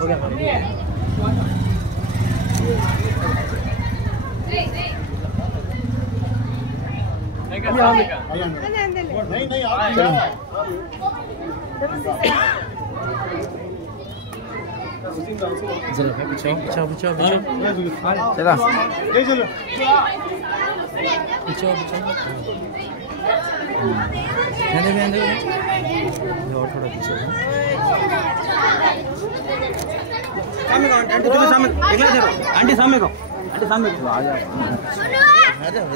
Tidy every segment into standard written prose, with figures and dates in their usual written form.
चला और थोड़ा पीछे आंटी सामने को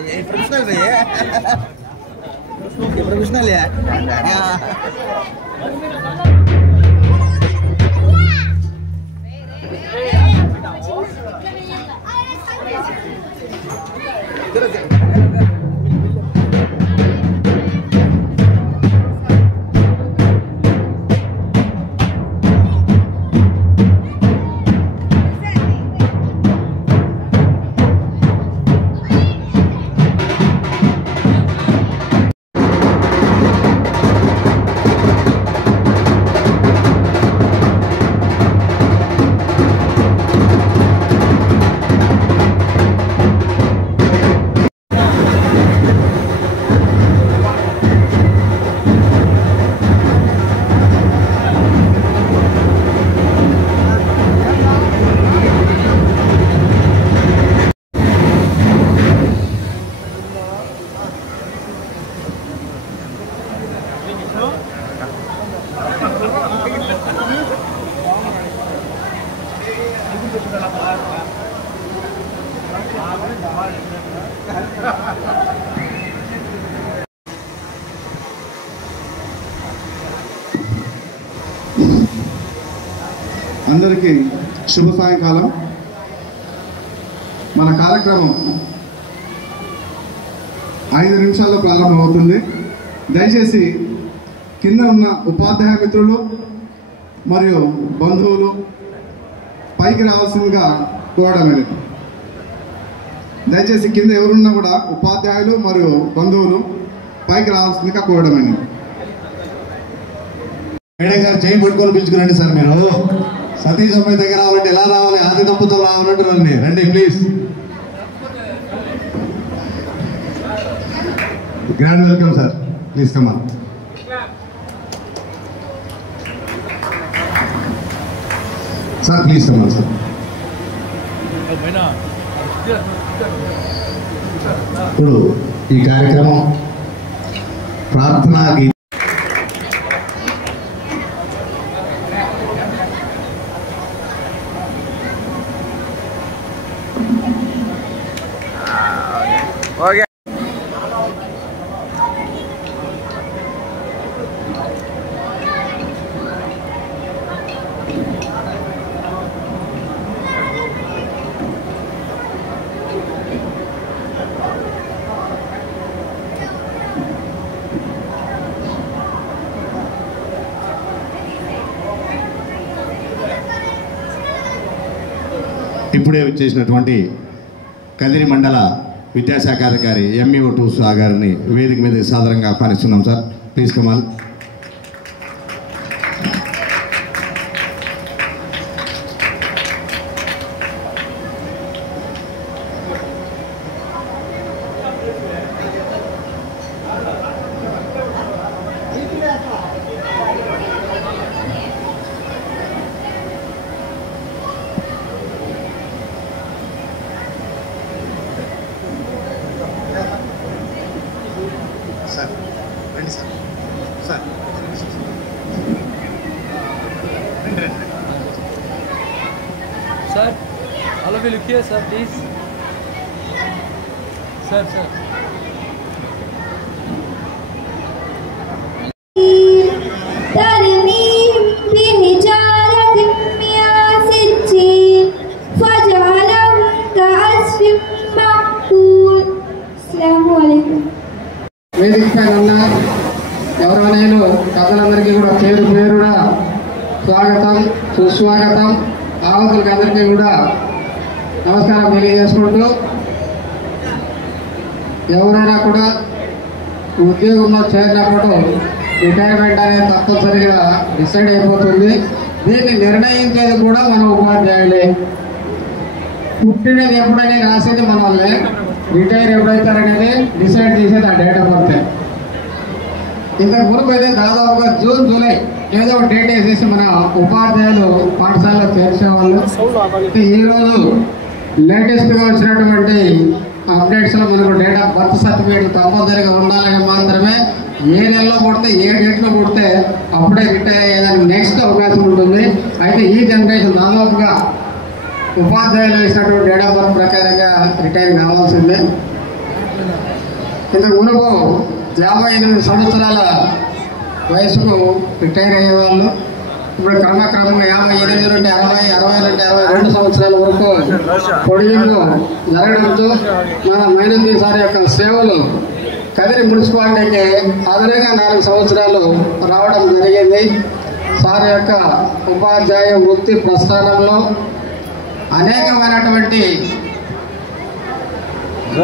ये प्रोफेशनल भैया ये प्रोफेशनल है అందరికీ శుభ సాయంకాలం. మన కార్యక్రమం 5 నిమిషాల్లో ప్రారంభమవుతుంది. దయచేసి కింద ఉన్న ఉపాధ్యాయ మిత్రులు మరియు బంధువులు పైకి రావాల్సిందిగా కోరడమైనది. దయచేసి కింద ఎవరున్నా కూడా ఉపాధ్యాయులు మరియు బంధువులు పైకి రావాల్సిందిగా కోరడమైనది. మేడం గారు చేయి పట్టుకొని పిలుచుకురండి సార్. మీరు సతీ సమయ దగ్గర రావాలంటే ఎలా రావాలి? ఆది దంపతులు రావాలంటే రండి రండి please. Grand welcome sir. Please come on. Sir please come on sir. ఇప్పుడు ఈ కార్యక్రమం ప్రార్థనా గీత ఓకే. ఇప్పుడే వచ్చేసినటువంటి కదిరి మండల విద్యాశాఖ అధికారి ఎంఈఓ టూసా గారిని వేదిక మీద సాదరంగా ఆహ్వానిస్తున్నాం సార్. Please Kamal. సార్ రండి సార్. సార్ सर हेलो भी लिखिए सर प्लीज. सर सर వేదిక పైన ఉన్న గౌరవనీయులు ప్రజలందరికీ కూడా పేరు పేరున స్వాగతం సుస్వాగతం. ఆహుతులకి అందరికీ కూడా నమస్కారం తెలియజేసుకుంటూ, ఎవరైనా కూడా ఉద్యోగంలో చేరినప్పుడు రిటైర్మెంట్ అనేది తప్పనిసరిగా డిసైడ్ అయిపోతుంది. దీన్ని నిర్ణయించేది కూడా మన ఉపాధ్యాయులే. పుట్టినది ఎప్పుడైనా రాసేది మన వాళ్ళే, రిటైర్ ఎప్పుడైతారనేది డిసైడ్ చేసేది ఆ డేట్ ఆఫ్ బర్త్. ఇంతకు మునుపు అయితే దాదాపుగా జూన్ జూలై ఏదో ఒక డేట్ వేసేసి మన ఉపాధ్యాయులు పాఠశాలలో చేర్చేవాళ్ళు. ఈరోజు లేటెస్ట్గా వచ్చినటువంటి అప్డేట్స్లో మనకు డేట్ ఆఫ్ బర్త్ సర్టిఫికేట్ కంపల్సరీగా ఉండాలని మాత్రమే ఏ నెలలో పుడితే ఏ డేట్లో పుడితే అప్పుడే రిటైర్ అయ్యేదానికి నెక్స్ట్ అవకాశం ఉంటుంది. అయితే ఈ జనరేషన్ దాదాపుగా ఉపాధ్యాయులు వేసినటువంటి డేట్ ఆఫ్ బర్త్ ప్రకారంగా రిటైర్ కావాల్సిందే. ఇంతకు మునుపు 58 సంవత్సరాల వయసుకు రిటైర్ అయ్యేవాళ్ళు. ఇప్పుడు క్రమక్రమంగా 58 నుండి 60, 60 నుండి 62 సంవత్సరాల వరకు పొడిగింపు జరగడంతో మన మైనందీ సార్ యొక్క సేవలు కదిరి మున్సిపాలిటీకి అదనంగా 4 సంవత్సరాలు రావడం జరిగింది. సార్ యొక్క ఉపాధ్యాయ వృత్తి ప్రస్థానంలో అనేకమైనటువంటి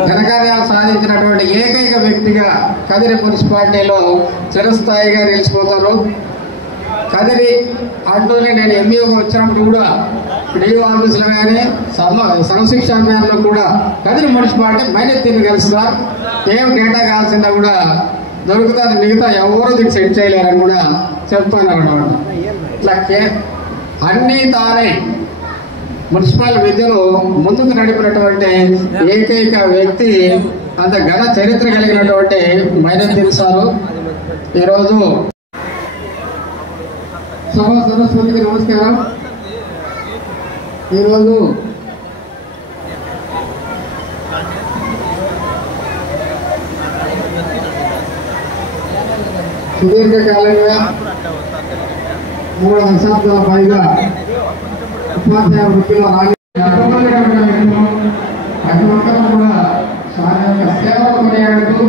ఘనకార్యాలు సాధించినటువంటి ఏకైక వ్యక్తిగా కదిరి మున్సిపాలిటీలో చిరస్థాయిగా నిలిచిపోతారు. కదిరి అంటూనే నేను ఎంఈఓకి వచ్చినప్పుడు కూడా డిఓ ఆఫీసులో కానీ సర్వశిక్ష అభియాన్లో కూడా కదిరి మున్సిపాలిటీ మైనెత్తిని కలుస్తా ఏం డేటా కావాల్సిందా కూడా దొరుకుతుంది, మిగతా ఎవరు దీన్ని సెట్ చేయలేరని కూడా చెప్తాను అనమాట. ఇట్లా అన్నీ తానే మున్సిపల్ విద్యలో ముందుకు నడిపినటువంటి ఏకైక వ్యక్తి, అంత ఘన చరిత్ర కలిగినటువంటి మైనందీ సారు. ఈరోజు సభ సరస్వతికి నమస్కారం. ఈరోజు సుదీర్ఘకాలంగా 3 దశాబ్దాల పైగా ఉపాధ్యాయ వృత్తిలో అటు ఒక్కరు కూడా సార్ యొక్క సేవలు కొనియాడుతూ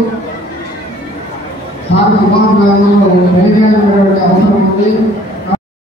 సార్ ఉపాధ్యాయులలో మెరుగైనటువంటి అవసరం ఉంది.